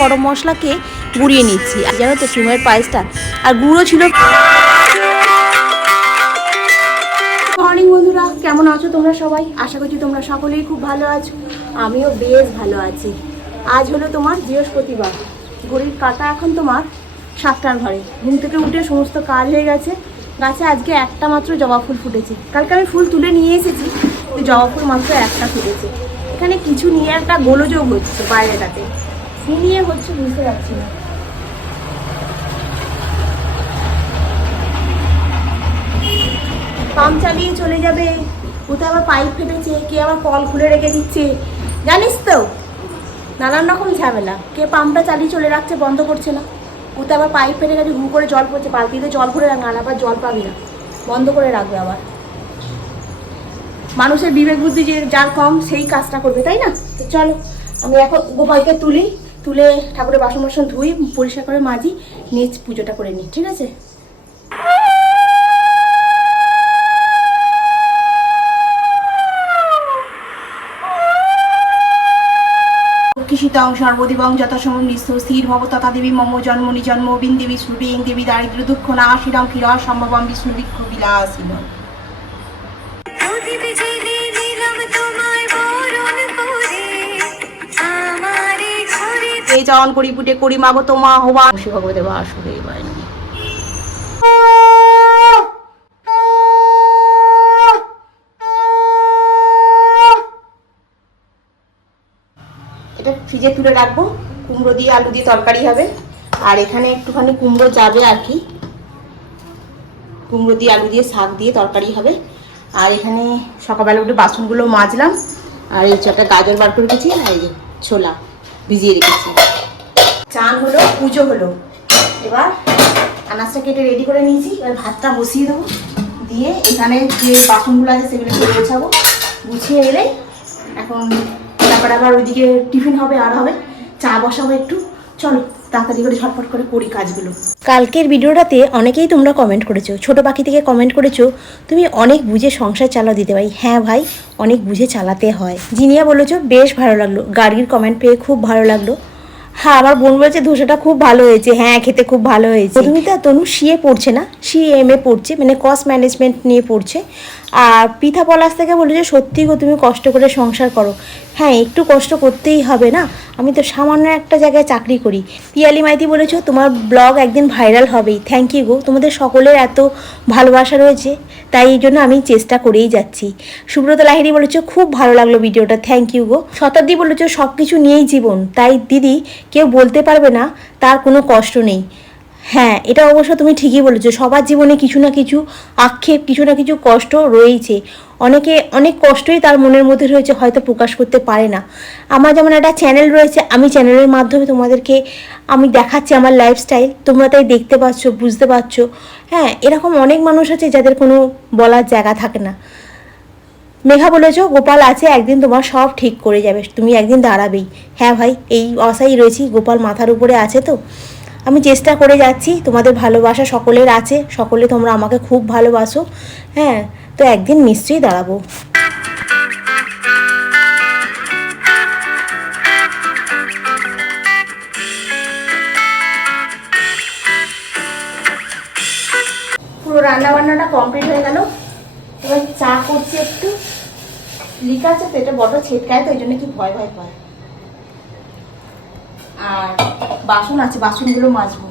গরম মশলাকে গুঁড়িয়ে নিচ্ছি। আর জানো তো সিমের পায়েসটা। আর গুঁড়ো ছিল মর্নিং বন্ধুরা। কেমন আছো তোমরা সবাই? আশা করছি তোমরা সকলেই খুব ভালো আছো। আমিও বেশ ভালো আছি। আজ হলো তোমার বৃহস্পতিবার। ঘড়ির কাটা এখন তোমার সাতটার ঘরে। ঘুম থেকে উঠে সমস্ত কাজ হয়ে গেছে। গাছে আজকে একটা মাত্র জবা ফুল ফুটেছে। কালকে আমি ফুল তুলে নিয়ে এসেছি। জবা ফুল মাত্র একটা ফুটেছে। এখানে কিছু নিয়ে একটা গোলযোগ হচ্ছে বাইরেটাতে। কি নিয়ে হচ্ছে বুঝতে পারছি না। পাম্প চালিয়ে চলে যাবে। কোথায় আবার পাইপ ফেটেছে? কে আবার কল খুলে রেখে দিচ্ছে? জানিস তো, নানান রকম ঝামেলা। কে পাম্পটা চালিয়ে চলে রাখছে বন্ধ করছে না। কোথায় আবার পাইপ ফেটে গেছে, হু করে জল পড়ছে, বালতিতে জল ভরে রাখ আবার জল পাবি না। বন্ধ করে রাখবে আবার। মানুষের বিবেক বুদ্ধি যে যার কম, সেই কাজটা করবে, তাই না? তো চলো, আমি এখন গোপালকে তুলি, তুলে ঠাকুরের বাসন বাসন ধুই, পরিষ্কার করে মাজি, নিজ পুজোটা করে নিই, ঠিক আছে? সর্বদেবং যথাসমম নিঃস্ব স্থির ভব তথা দেবী মম জন্ম বিন্দে বিষ্ণুবিং দেবী দারিদ্র দুঃখ না নাশিরং ক্ষীর সম্ভবম বিষ্ণু বিক্ষু বিলাসিন জন করি পুটে করি মাগো তোমা হবা শিব ভগবতে বাসুরে বাইনি এটা ফ্রিজে তুলে রাখব কুমড়ো দিয়ে আলু দিয়ে তরকারি হবে। আর এখানে একটুখানি কুমড়ো যাবে আর কি। কুমড়ো দিয়ে আলু দিয়ে শাক দিয়ে তরকারি হবে। আর এখানে সকালবেলা উঠে বাসনগুলো মাজলাম। আর এই একটা গাজর বার করে রেখেছি আর এই ছোলা ভিজিয়ে রেখেছি। চান হলো, পুজো হলো। এবার আনাজটা কেটে রেডি করে নিয়েছি। এবার ভাতটা বসিয়ে দেবো। দিয়ে এখানে যে বাসনগুলো আছে সেগুলো একটু গোছাবো। গুছিয়ে এলে এখন তারপর আবার ওইদিকে টিফিন হবে, আর হবে। চা বসাবো একটু। চলো, তাড়াতাড়ি করে ঝটপট করে করি কাজগুলো। কালকের ভিডিওটাতে অনেকেই তোমরা কমেন্ট করেছ, ছোট পাখি থেকে কমেন্ট করেছ, তুমি অনেক বুঝে সংসার চালা দিতে ভাই হ্যাঁ ভাই, অনেক বুঝে চালাতে হয়। জিনিয়া বলেছ, বেশ ভালো লাগল। গাড়ির কমেন্ট পেয়ে খুব ভালো লাগল। হ্যাঁ আমার বোন বলছে ধোসাটা খুব ভালো হয়েছে। হ্যাঁ খেতে খুব ভালো হয়েছে। প্রথমিতা তনু, সিএ পড়ছে না? সিএ, এম, এ পড়ছে মানে কস্ট ম্যানেজমেন্ট নিয়ে পড়ছে। আর পিঠা পলাশ থেকে বলেছে সত্যি গো, তুমি কষ্ট করে সংসার করো। হ্যাঁ একটু কষ্ট করতেই হবে না? আমি তো সামান্য একটা জায়গায় চাকরি করি। পিয়ালি মাইতি বলেছ, তোমার ব্লগ একদিন ভাইরাল হবেই। থ্যাংক ইউ গো। তোমাদের সকলের এত ভালোবাসা রয়েছে, তাই এই জন্য আমি চেষ্টা করেই যাচ্ছি। সুব্রত লাহিড়ি বলেছ, খুব ভালো লাগল ভিডিওটা। থ্যাংক ইউ গো। শতাব্দী বলেছ সব কিছু নিয়েই জীবন। তাই দিদি কেউ বলতে পারবে না, তার কোনো কষ্ট নেই। হ্যাঁ এটা অবশ্য তুমি ঠিকই বলেছ, সবার জীবনে কিছু না কিছু আক্ষেপ, কিছু না কিছু কষ্ট রয়েছে অনেকে, অনেক কষ্টই তার মনের মধ্যে রয়েছে, হয়তো প্রকাশ করতে পারে না। আমার যেমন একটা চ্যানেল রয়েছে, আমি চ্যানেলের মাধ্যমে তোমাদেরকে আমি দেখাচ্ছি আমার লাইফস্টাইল তোমরা তাই দেখতে পাচ্ছ, বুঝতে পারছ। হ্যাঁ এরকম অনেক মানুষ আছে যাদের কোনো বলার জায়গা থাকে না। মেঘা বলেছ, গোপাল আছে, একদিন তোমার সব ঠিক করে যাবে, তুমি একদিন দাঁড়াবেই। হ্যাঁ ভাই, এই আশাই রয়েছি, গোপাল মাথার উপরে আছে তো। আমি চেষ্টা করে যাচ্ছি, তোমাদের ভালোবাসা সকলের আছে, সকলে তোমরা আমাকে খুব ভালোবাসো হ্যাঁ তো একদিন নিশ্চয়ই দাঁড়াবো। পুরো রান্না বান্নাটা কমপ্লিট হয়ে গেল। এবার চা করছি একটু। লিকা আছে তো ছেটকায় তো ওই জন্য কি ভয় ভয় পায় আর বাসন আছে, বাসনগুলো মাজবো।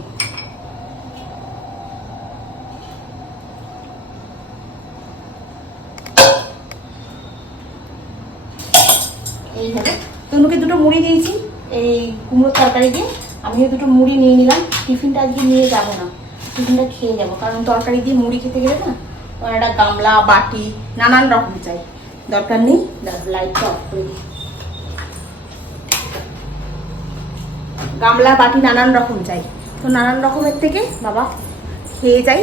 তনুকে দুটো মুড়ি দিয়েছি, এই কুমড়োর তরকারি দিয়ে। আমিও দুটো মুড়ি নিয়ে নিলাম। টিফিনটা আজকে নিয়ে যাব না। টিফিনটা খেয়ে যাব, কারণ তরকারি দিয়ে মুড়ি খেতে গেলে না একটা গামলা, বাটি, নানান রকম চাই। দরকার নেই লাইটটা অফ করে দিই। গামলা বাটি নানান রকম চাই। তো নানান রকমের থেকে বাবা খেয়ে যাই।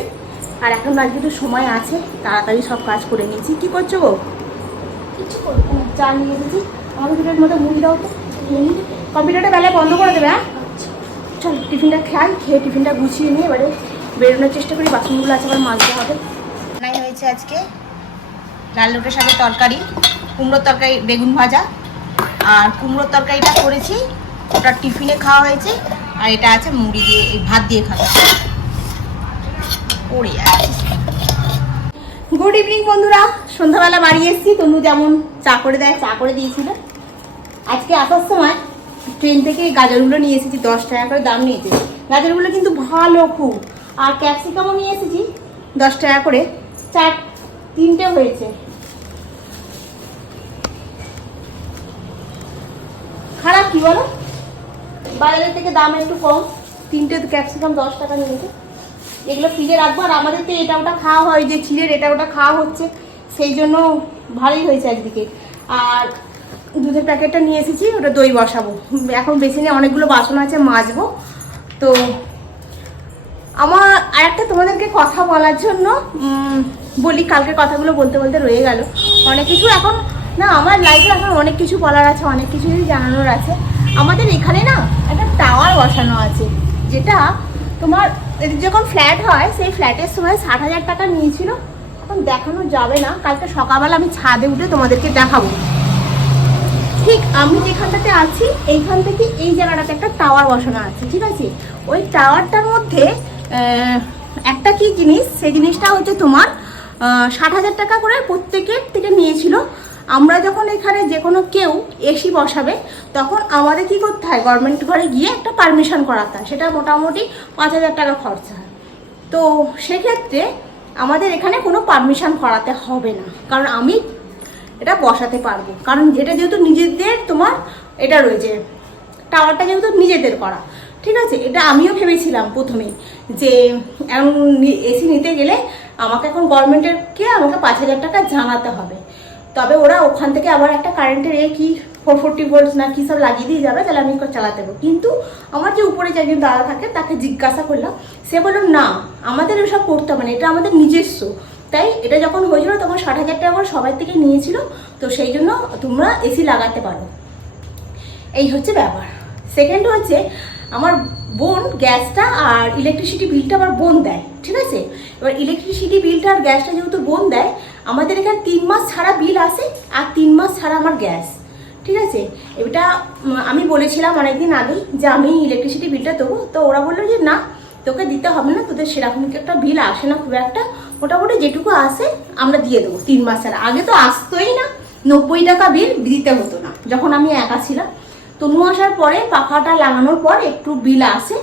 আর এখন আজকে তো সময় আছে তাড়াতাড়ি সব কাজ করে নিয়েছি। কি করছ গো? কিছু করব চা নিয়ে এসেছি। আমাকে দুটোর মতো মুড়ি দাও তো কম্পিউটারটা বেলায় বন্ধ করে দেবে হ্যাঁ? চল টিফিনটা খাই খেয়ে টিফিনটা গুছিয়ে নিয়ে এবারে বেরোনোর চেষ্টা করি। বাসনগুলো আছে আবার মাজতে হবে। রান্নাই হয়েছে আজকে। লাল লোটের সাথে তরকারি, কুমড়োর তরকারি, বেগুন ভাজা। আর কুমড়োর তরকারিটা করেছি, ওটা টিফিনে খাওয়া হয়েছে, আর এটা আছে মুড়ি দিয়ে, এই ভাত দিয়ে খাওয়া ওরে গুড ইভিনিং বন্ধুরা। সন্ধ্যাবেলা বাড়ি এসেছি, তনু যেমন চা করে দেয়, চা করে দিয়েছিল। আজকে আসার সময় ট্রেন থেকে গাজরগুলো নিয়ে এসেছি, দশ টাকা করে দাম নিয়েছে গাজরগুলো কিন্তু ভালো খুব। আর ক্যাপসিকামও নিয়ে এসেছি, দশ টাকা করে। চার, তিনটে হয়েছে। খারাপ কি বলো? বাজারের থেকে দাম একটু কম। তিনটে ক্যাপসিকাম দশ টাকা নিয়েছে এগুলো ফ্রিজে রাখব আর আমাদের তো এটা ওটা খাওয়া হয়, যে চিড়ের এটা ওটা খাওয়া হচ্ছে, সেই জন্য ভালোই হয়েছে একদিকে আর দুধের প্যাকেটটা নিয়ে এসেছি, ওটা দই বসাবো। এখন বেশি নেই, অনেকগুলো বাসন আছে, মাজবো। তো আমার আর একটা তোমাদেরকে কথা বলার জন্য বলি কালকে কথাগুলো বলতে বলতে রয়ে গেল। অনেক কিছু এখন না, আমার লাইফে এখন অনেক কিছু বলার আছে, অনেক কিছুই জানানোর আছে। আমাদের এখানে না একটা টাওয়ার বসানো আছে, যেটা তোমার যখন ফ্ল্যাট হয়, সেই ফ্ল্যাটের সময় ষাট হাজার টাকা নিয়েছিল। এখন দেখানো যাবে না, কালকে সকালবেলা আমি ছাদে উঠে তোমাদেরকে দেখাবো। ঠিক আমি যেখানটাতে আছি, এইখান থেকে এই জায়গাটাতে একটা টাওয়ার বসানো আছে, ঠিক আছে? ওই টাওয়ারটার মধ্যে একটা কি জিনিস? সেই জিনিসটা হচ্ছে তোমার ষাট হাজার টাকা করে প্রত্যেকের থেকে নিয়েছিল। আমরা যখন এখানে যে কোনো কেউ এসি বসাবে, তখন আমাদের কি করতে হয়? গভর্নমেন্ট ঘরে গিয়ে একটা পারমিশন করাতে হয়। সেটা মোটামুটি পাঁচ হাজার টাকা খরচা হয়। তো সেক্ষেত্রে আমাদের এখানে কোনো পারমিশন করাতে হবে না। কারণ আমি এটা বসাতে পারব। কারণ যেটা যেহেতু নিজেদের তোমার এটা রয়েছে টাওয়ারটা যেহেতু নিজেদের করা। ঠিক আছে? এটা আমিও ভেবেছিলাম প্রথমে যে এসি নিতে গেলে আমাকে এখন গভর্নমেন্টেরকে আমাকে পাঁচ হাজার টাকা জানাতে হবে। তবে ওরা ওখান থেকে আবার একটা কারেন্টের এ কি ফোর ফোরটি ভোল্টস না কি সব লাগিয়ে দিয়ে যাবে, তাহলে আমি চালাতে পারব। কিন্তু আমার যে উপরে যে একজন দাদা থাকে, তাকে জিজ্ঞাসা করলাম, সে বলল, না, আমাদের এসব করতে হবে না, এটা আমাদের নিজস্ব। তাই এটা যখন হয়েছিল তখন ষাট হাজার টাকা করে সবাই থেকে নিয়েছিল, তো সেই জন্য তোমরা এসি লাগাতে পারো। এই হচ্ছে ব্যাপার। সেকেন্ড হচ্ছে, আমার বোন গ্যাসটা আর ইলেকট্রিসিটি বিলটা আমার বোন দেয়, ঠিক আছে? এবার ইলেকট্রিসিটি বিলটা আর গ্যাসটা যেহেতু বোন দেয় আমাদের এখানে তিন মাস ছাড়া বিল আসে আর তিন মাস ছাড়া আমার গ্যাস। ঠিক আছে? এটা আমি বলেছিলাম অনেকদিন আগেই যে আমি ইলেকট্রিসিটি বিলটা দেবো। তো ওরা বলল যে, না, তোকে দিতে হবে না, তোদের সেরকম একটা বিল আসে না খুব একটা। মোটামুটি যেটুকু আসে, আমরা দিয়ে দেবো তিন মাস ছাড়া। আগে তো আসতোই না। নব্বই টাকা বিল দিতে হতো না, যখন আমি একা ছিলাম। তনু আসার পরে পাখাটা লাগানোর পর একটু বিল আসে।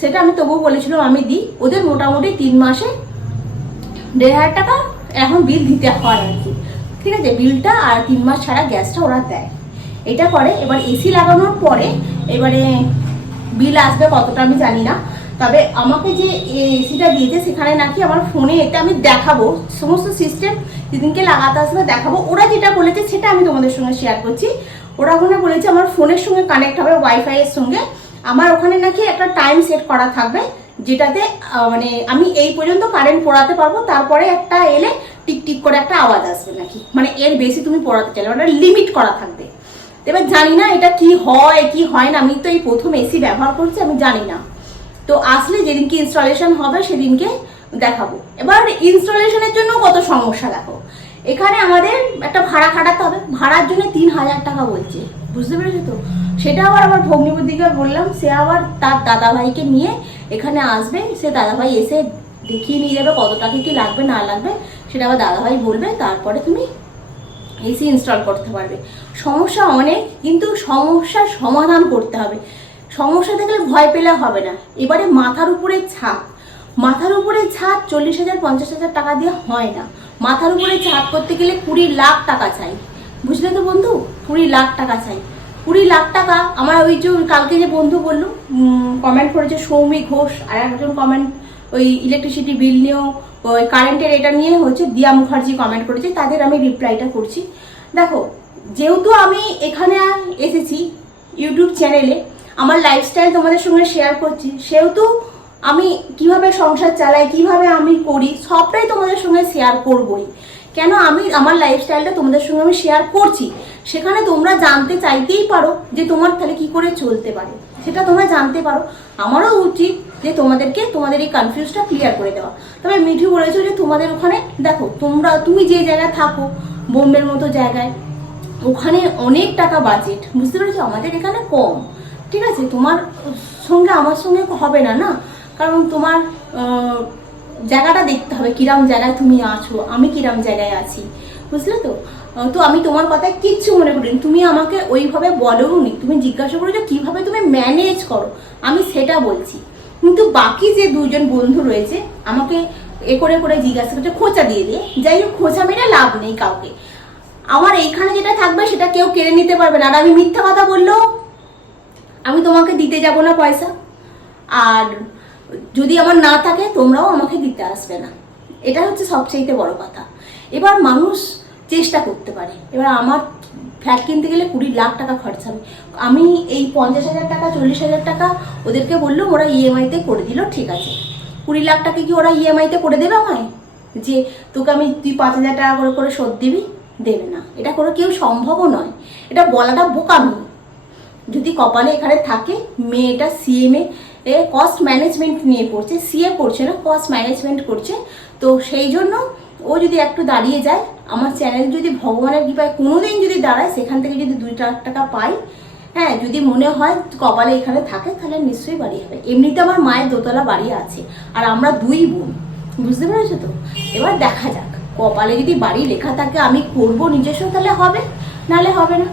সেটা আমি তবুও বলেছিলাম আমি দিই। ওদের মোটামুটি তিন মাসে দেড় হাজার টাকা এখন বিল দিতে হয় আর কি ঠিক আছে? বিলটা আর তিন মাস ছাড়া গ্যাসটা ওরা দেয়। এটা করে, এবার এসি লাগানোর পরে এবারে বিল আসবে কতটা আমি জানি না। তবে আমাকে যে এসিটা দিয়েছে সেখানে নাকি আমার ফোনে এতে আমি দেখাবো। সমস্ত সিস্টেম যেদিনকে লাগাতে আসবে দেখাবো। ওরা যেটা বলেছে সেটা আমি তোমাদের সঙ্গে শেয়ার করছি। ওরা ওখানে বলেছে আমার ফোনের সঙ্গে কানেক্ট হবে ওয়াইফাইয়ের সঙ্গে। আমার ওখানে নাকি একটা টাইম সেট করা থাকবে। যেটাতে মানে আমি এই পর্যন্ত কারেন্ট পড়াতে পারব, তারপরে একটা এলে টিক টিক করে একটা আওয়াজ আসবে নাকি। মানে এর বেশি তুমি পড়াতে চাইলে ওটা লিমিট করা থাকবে। এবার জানি না এটা কি হয় কি হয় না, আমি তো এই প্রথম এসি ব্যবহার করছি, আমি জানি না। তো আসলে যেদিনকে ইনস্টলেশন হবে, সেদিনকে দেখাবো। এবার ইনস্টলেশনের জন্য কত সমস্যা দেখো। এখানে আমাদের একটা ভাড়া খাটাতে হবে। ভাড়ার জন্য তিন হাজার টাকা বলছে। বুঝতে পেরেছ তো? সেটা আবার আমার ভগ্নিপতিকে বললাম, সে আবার তার দাদাভাইকে নিয়ে এখানে আসবে, সে দাদাভাই এসে দেখিয়ে নিয়ে যাবে কত টাকা কি লাগবে, না লাগবে, সেটা আবার দাদাভাই বলবে, তারপরে তুমি এসি ইনস্টল করতে পারবে। সমস্যা অনেক, কিন্তু সমস্যার সমাধান করতে হবে। সমস্যা দেখলে ভয় পেলে হবে না। এবারে মাথার উপরে ছাপ মাথার উপরে ছাদ চল্লিশ হাজার, পঞ্চাশ হাজার টাকা দিয়ে হয় না। মাথার উপরে ছাদ করতে গেলে কুড়ি লাখ টাকা চাই। বুঝলে তো বন্ধু? কুড়ি লাখ টাকা চাই। কুড়ি লাখ টাকা। আমার ওই যে কালকে যে বন্ধু বলল কমেন্ট করেছে সৌমি ঘোষ, আর একজন কমেন্ট ওই ইলেকট্রিসিটি বিল নিয়েও, ওই কারেন্টের এটা নিয়ে হচ্ছে দিয়া মুখার্জি কমেন্ট করেছে, তাদের আমি রিপ্লাইটা করছি। দেখো, যেহেতু আমি এখানে এসেছি ইউটিউব চ্যানেলে, আমার লাইফস্টাইল তোমাদের সঙ্গে শেয়ার করছি, সেহেতু আমি কীভাবে সংসার চালাই, কীভাবে আমি করি, সবটাই তোমাদের সঙ্গে শেয়ার করবই। কেন আমি আমার লাইফস্টাইলটা তোমাদের সঙ্গে আমি শেয়ার করছি? সেখানে তোমরা জানতে চাইতেই পারো যে তোমার তাহলে কি করে চলতে পারে। সেটা তোমরা জানতে পারো। আমারও উচিত যে তোমাদেরকে তোমাদের এই কনফিউজটা ক্লিয়ার করে দেওয়া। তবে মিঠু বলেছ যে তোমাদের ওখানে, দেখো, তোমরা, তুমি যে জায়গায় থাকো, বোম্বের মতো জায়গায়, ওখানে অনেক টাকা বাজেট বুঝতে পেরেছ? আমাদের এখানে কম। ঠিক আছে? তোমার সঙ্গে, আমার সঙ্গে হবে না না? কারণ তোমার জায়গাটা দেখতে হবে, কিরাম জায়গায় তুমি আছো, আমি কিরাম জায়গায় আছি। বুঝলে তো? তো আমি তোমার কথায় কিচ্ছু মনে করিনি। তুমি আমাকে ওইভাবে বলোও নি তুমি জিজ্ঞাসা করো যে কীভাবে তুমি ম্যানেজ করো? আমি সেটা বলছি। কিন্তু বাকি যে দুজন বন্ধু রয়েছে, আমাকে এ করে করে জিজ্ঞাসা করছে, খোঁচা দিয়ে দিয়ে যাই হোক, খোঁচা মেরে লাভ নেই কাউকে। আমার এইখানে যেটা থাকবে, সেটা কেউ কেড়ে নিতে পারবে না। আর আমি মিথ্যা কথা বললেও আমি তোমাকে দিতে যাব না পয়সা। আর যদি আমার না থাকে, তোমরাও আমাকে দিতে আসবে না। এটা হচ্ছে সবচেয়ে বড় কথা। এবার মানুষ চেষ্টা করতে পারে। এবার আমার ফ্ল্যাট কিনতে গেলে কুড়ি লাখ টাকা খরচা হবে। আমি এই পঞ্চাশ হাজার টাকা, চল্লিশ হাজার টাকা ওদেরকে বলল ওরা ইএমআইতে করে দিল, ঠিক আছে। কুড়ি লাখ টাকা কি ওরা ইএমআইতে করে দেবে আমায়? যে তোকে আমি তুই পাঁচ হাজার টাকা করে করে শোধ দিবি? দেবে না। এটা করে কেউ সম্ভবও নয়। এটা বলাটা বোকামি। যদি কপালে এখানে থাকে, মেয়েটা সিএমএ এ কস্ট ম্যানেজমেন্ট নিয়ে পড়ছে সিএ পড়ছে না কস্ট ম্যানেজমেন্ট করছে। তো সেই জন্য ও যদি একটু দাঁড়িয়ে যায়, আমার চ্যানেল যদি ভগবানের কৃপায় কোনোদিন যদি দাঁড়ায়, সেখান থেকে যদি দুই লাখ টাকা পাই হ্যাঁ যদি মনে হয় কপালে এখানে থাকে, তাহলে নিশ্চয়ই বাড়ি হবে এমনিতে আমার মায়ের দোতলা বাড়ি আছে, আর আমরা দুই বোন। বুঝতে পেরেছ তো? এবার দেখা যাক, কপালে যদি বাড়ি লেখা থাকে, আমি করব নিজস্ব, তাহলে হবে? নাহলে হবে না।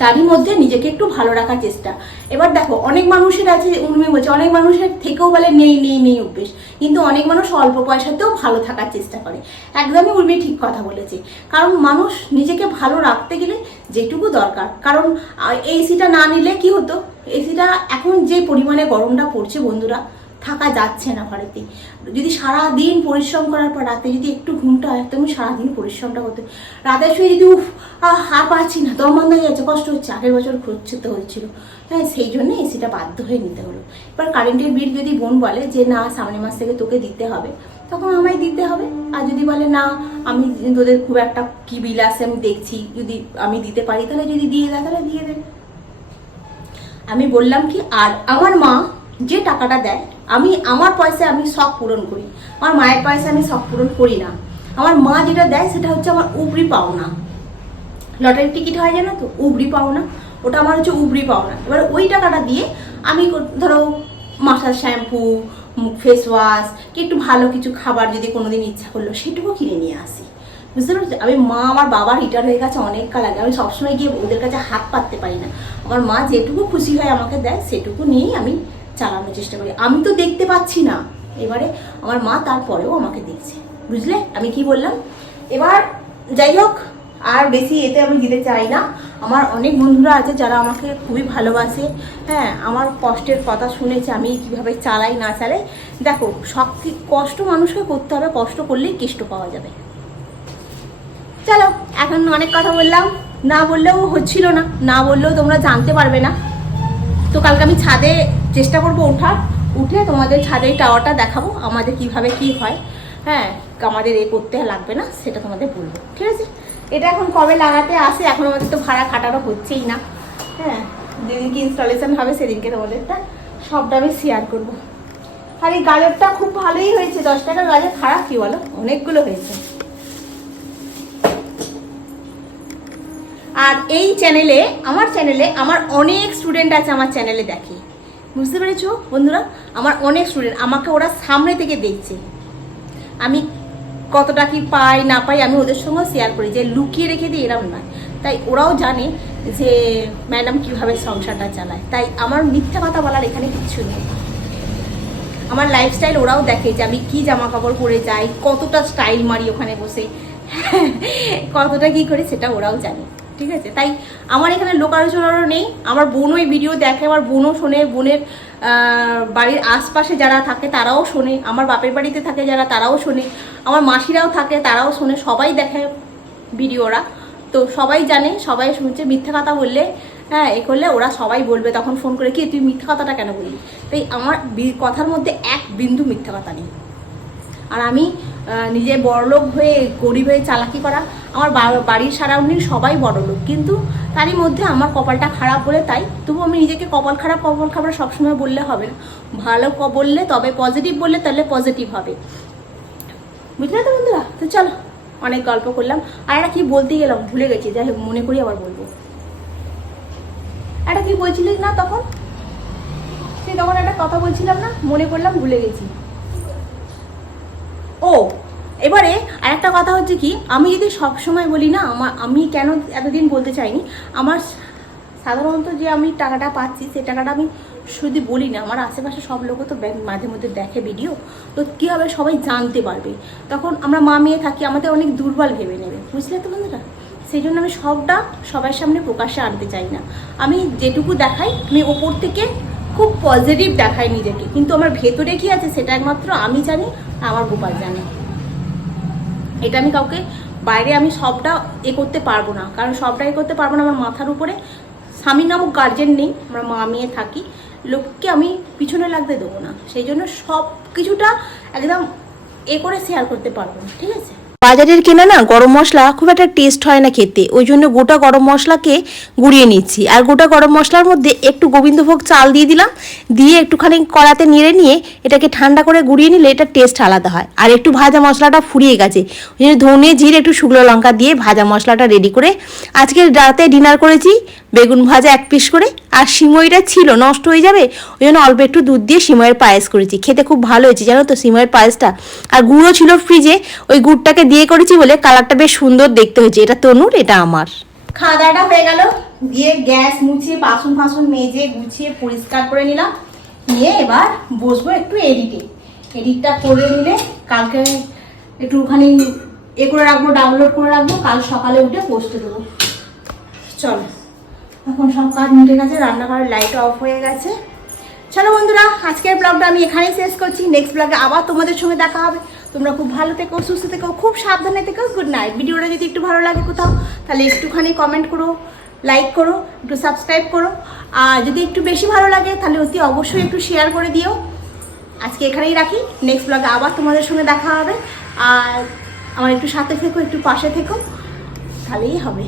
তারই মধ্যে নিজেকে একটু ভালো রাখার চেষ্টা। এবার দেখো, অনেক মানুষের আছে, উর্মি বলছে, অনেক মানুষের থেকেও বলে, নেই নেই নেই অভ্যেস। কিন্তু অনেক মানুষ অল্প পয়সাতেও ভালো থাকার চেষ্টা করে। একদমই উর্মি ঠিক কথা বলেছে। কারণ মানুষ নিজেকে ভালো রাখতে গেলে যেটুকু দরকার। কারণ এসিটা না নিলে কি হতো? এসিটা এখন যে পরিমাণে গরমটা পড়ছে বন্ধুরা, থাকা যাচ্ছে না ঘরেতে। যদি সারা দিন পরিশ্রম করার পর, রাতে যদি একটু ঘুমটা হয় তুমি সারাদিন পরিশ্রমটা করতে রাতে শুয়ে যদি, উফ আর পাচ্ছি না, দম বন্ধ হয়ে যাচ্ছে কষ্ট হচ্ছে, আগের বছর খুঁজছে তো হয়েছিল। হ্যাঁ সেই জন্য এসিটা বাধ্য হয়ে নিতে হলো। এবার কারেন্টের বিল যদি বোন বলে যে, না, সামনের মাস থেকে তোকে দিতে হবে, তখন আমায় দিতে হবে। আর যদি বলে, না, আমি তোদের খুব একটা কি বিল আসে, আমি দেখছি, যদি আমি দিতে পারি, তাহলে যদি দিয়ে দেয়, তাহলে দিয়ে দেবে আমি বললাম কি, আর আমার মা যে টাকাটা দেয়, আমি, আমার পয়সায় আমি শখ পূরণ করি। আমার মায়ের পয়সায় আমি শখ পূরণ করি না। আমার মা যেটা দেয়, সেটা হচ্ছে আমার উপরি পাওনা। লটারির টিকিট হয় জানো তো? উবরি পাওনা। ওটা আমার হচ্ছে উবরি পাওনা। এবার ওই টাকাটা দিয়ে আমি ধরো মাসাজ, শ্যাম্পু ফেস ওয়াশ কি একটু ভালো কিছু খাবার যদি কোনোদিন ইচ্ছা করল, সেটুকু কিনে নিয়ে আসি। বুঝতে পারছ? আমি মা আমার বাবা রিটায়ার হয়ে গেছে অনেক কাল আগে। আমি সবসময় গিয়ে ওদের কাছে হাত পাততে পারি না। আমার মা যেটুকু খুশি হয় আমাকে দেয়, সেটুকু নিয়েই আমি চালানোর চেষ্টা করি। আমি তো দেখতে পাচ্ছি না। এবারে আমার মা তারপরেও আমাকে দেখছে। বুঝলে? আমি কি বললাম? এবার যাই হোক আর বেশি এতে আমি দিতে চাই না। আমার অনেক বন্ধুরা আছে যারা আমাকে খুবই ভালোবাসে। হ্যাঁ আমার কষ্টের কথা শুনেছে আমি কীভাবে চালাই, না চালাই। দেখো সব কষ্ট মানুষকে করতে হবে, কষ্ট করলেই কেষ্ট পাওয়া যাবে। চলো, এখন অনেক কথা বললাম। না বললেও হচ্ছিল না না বললেও তোমরা জানতে পারবে না। তো কালকে আমি ছাদে চেষ্টা করব ওঠার। উঠে তোমাদের ছাদের টাওয়ারটা দেখাবো, আমাদের কীভাবে কি হয়। হ্যাঁ আমাদের এ করতে লাগবে না, সেটা তোমাদের বলব। ঠিক আছে? এটা এখন কবে লাগাতে আসে? এখন আমাদের তো ভাড়া খাটানো হচ্ছেই না। হ্যাঁ যেদিনকে ইনস্টলেশন হবে সেদিনকে তোমাদেরটা সবটা আমি শেয়ার করব। আর এই গাজরটা খুব ভালোই হয়েছে, দশ টাকার গাজর। খারাপ কি বলো? অনেকগুলো হয়েছে। আর এই চ্যানেলে আমার চ্যানেলে আমার অনেক স্টুডেন্ট আছে আমার চ্যানেলে দেখে। বুঝতে পেরেছ বন্ধুরা? আমার অনেক স্টুডেন্ট আমাকে ওরা সামনে থেকে দেখছে। আমি কতটা কি পাই, না পাই, আমি ওদের সঙ্গেও শেয়ার করি। যে লুকিয়ে রেখে দিই এরম নয়। তাই ওরাও জানে যে ম্যাডাম কীভাবে সংসারটা চালায়। তাই আমার মিথ্যা কথা বলার এখানে কিচ্ছু নেই। আমার লাইফস্টাইল ওরাও দেখে যে আমি কি জামা কাপড় পরে যাই, কতটা স্টাইল মারি ওখানে বসে। কতটা কি করে সেটা ওরাও জানে। ঠিক আছে? তাই আমার এখানে লোক আলোচনারও নেই। আমার বোনও এই ভিডিও দেখে, আমার বোনও শোনে। বোনের বাড়ির আশপাশে যারা থাকে তারাও শোনে। আমার বাপের বাড়িতে থাকে যারা তারাও শোনে। আমার মাসিরাও থাকে, তারাও শোনে, সবাই দেখে ভিডিওরা। তো সবাই জানে, সবাই শুনছে, মিথ্যা কথা বললে হ্যাঁ এ করলে ওরা সবাই বলবে, তখন ফোন করে, কি, তুই মিথ্যা কথাটা কেন বললি? তাই আমার কথার মধ্যে এক বিন্দু মিথ্যা কথা নেই। আর আমি নিজে বড়লোক হয়ে, গরিব হয়ে চালাকি করা, আমার বাড়ির সারাউন্ডিং সবাই বড়লোক। কিন্তু তারই মধ্যে আমার কপালটা খারাপ বলে তাই তবু আমি নিজেকে কপাল খারাপ কপাল খারাপ সবসময় বললে হবে না। ভালো বললে তবে পজিটিভ, বললে তাহলে পজিটিভ হবে। বুঝলে তো বন্ধুরা? তো চলো, অনেক গল্প করলাম। আর একটা কি বলতে গেলাম, ভুলে গেছি। যাই হোক, মনে করি আবার বলব। একটা কি বলছিলিস না তখন? সেই তখন একটা কথা বলছিলাম না? মনে করলাম, ভুলে গেছি। ও, এবারে আর একটা কথা হচ্ছে কি, আমি যদি সব সময় বলি না, আমার আমি কেন এতদিন বলতে চাইনি, আমার সাধারণত যে আমি টাকাটা পাচ্ছি, সেই টাকাটা আমি শুধু বলি না, আমার আশেপাশে সব লোকও তো মাঝে মধ্যে দেখে ভিডিও তো কী হবে সবাই জানতে পারবে। তখন আমরা মা মেয়ে থাকি, আমাদের অনেক দুর্বল ভেবে নেবে, বুঝলে তো বন্ধুরা? সেই জন্য আমি সবটা সবার সামনে প্রকাশ্যে আনতে চাই না। আমি যেটুকু দেখাই, আমি ওপর থেকে খুব পজিটিভ দেখাই নিজেকে। কিন্তু আমার ভেতরে কি আছে সেটা একমাত্র আমি জানি, আমার গোপাল জানে। এটা আমি কাউকে, বাইরে আমি সবটা এ করতে পারব না। কারণ সবটা এ করতে পারব না আমার মাথার উপরে। স্বামী নামক গার্জেন নেই, আমরা মা মেয়ে থাকি। লোককে আমি পিছনে লাগতে দেবো না। সেই জন্য সব কিছুটা একদম এ করে শেয়ার করতে পারব না, ঠিক আছে? বাজারের কেনা না গরম মশলা খুব একটা টেস্ট হয় না খেতে। ওই জন্য গোটা গরম মশলাকে গুঁড়িয়ে নিচ্ছি। আর গোটা গরম মশলার মধ্যে একটু গোবিন্দভোগ চাল দিয়ে দিলাম। দিয়ে একটুখানি কড়াতে নেড়ে নিয়ে এটাকে ঠান্ডা করে গুঁড়িয়ে নিলে এটা টেস্ট আলাদা হয়। আর একটু ভাজা মশলাটা ফুরিয়ে গেছে। ওই জন্য ধনে, জিরে, একটু শুকনো লঙ্কা দিয়ে ভাজা মশলাটা রেডি করে আজকে রাতে ডিনার করেছি বেগুন ভাজা এক পিস করে। আর সিমইটা ছিল, নষ্ট হয়ে যাবে। ওই জন্য অল্প একটু দুধ দিয়ে সিমইয়ের পায়েস করেছি। খেতে খুব ভালো হয়েছে, জানো তো সিমইয়ের পায়েসটা? আর গুঁড়ো ছিল ফ্রিজে ওই গুড়টাকে দিয়ে করেছি বলে কালারটা বেশ সুন্দর দেখতে হয়েছে। এটা তনুর, এটা আমার। খাওয়া হয়ে গেল। দিয়ে গ্যাস মুছিয়ে বাসন ফাসন মেজে, গুছিয়ে, পরিষ্কার করে নিলাম। নিয়ে এবার বসবো একটু এডিটে এডিটটা করে নিলে কালকে একটুখানি এ করে রাখব ডাউনলোড করে রাখব। কাল সকালে উঠে পোস্টে দেবো। চলো। এখন সব কাজ মিটে গেছে, রান্নাঘরের লাইট অফ হয়ে গেছে। চলো বন্ধুরা, আজকের ব্লগটা আমি এখানেই শেষ করছি। নেক্সট ব্লগে আবার তোমাদের সঙ্গে দেখা হবে। তোমরা খুব ভালো থেকো, সুস্থ থেকো, খুব সাবধানে থেকো। গুড নাইট ভিডিওটা যদি একটু ভালো লাগে কোথাও, তাহলে একটুখানি কমেন্ট করো লাইক করো, একটু সাবস্ক্রাইব করো। আর যদি একটু বেশি ভালো লাগে, তাহলে অতি অবশ্যই একটু শেয়ার করে দিও। আজকে এখানেই রাখি। নেক্সট ব্লগে আবার তোমাদের সঙ্গে দেখা হবে। আর আমার একটু সাথে থেকো, একটু পাশে থেকো। তাহলেই হবে।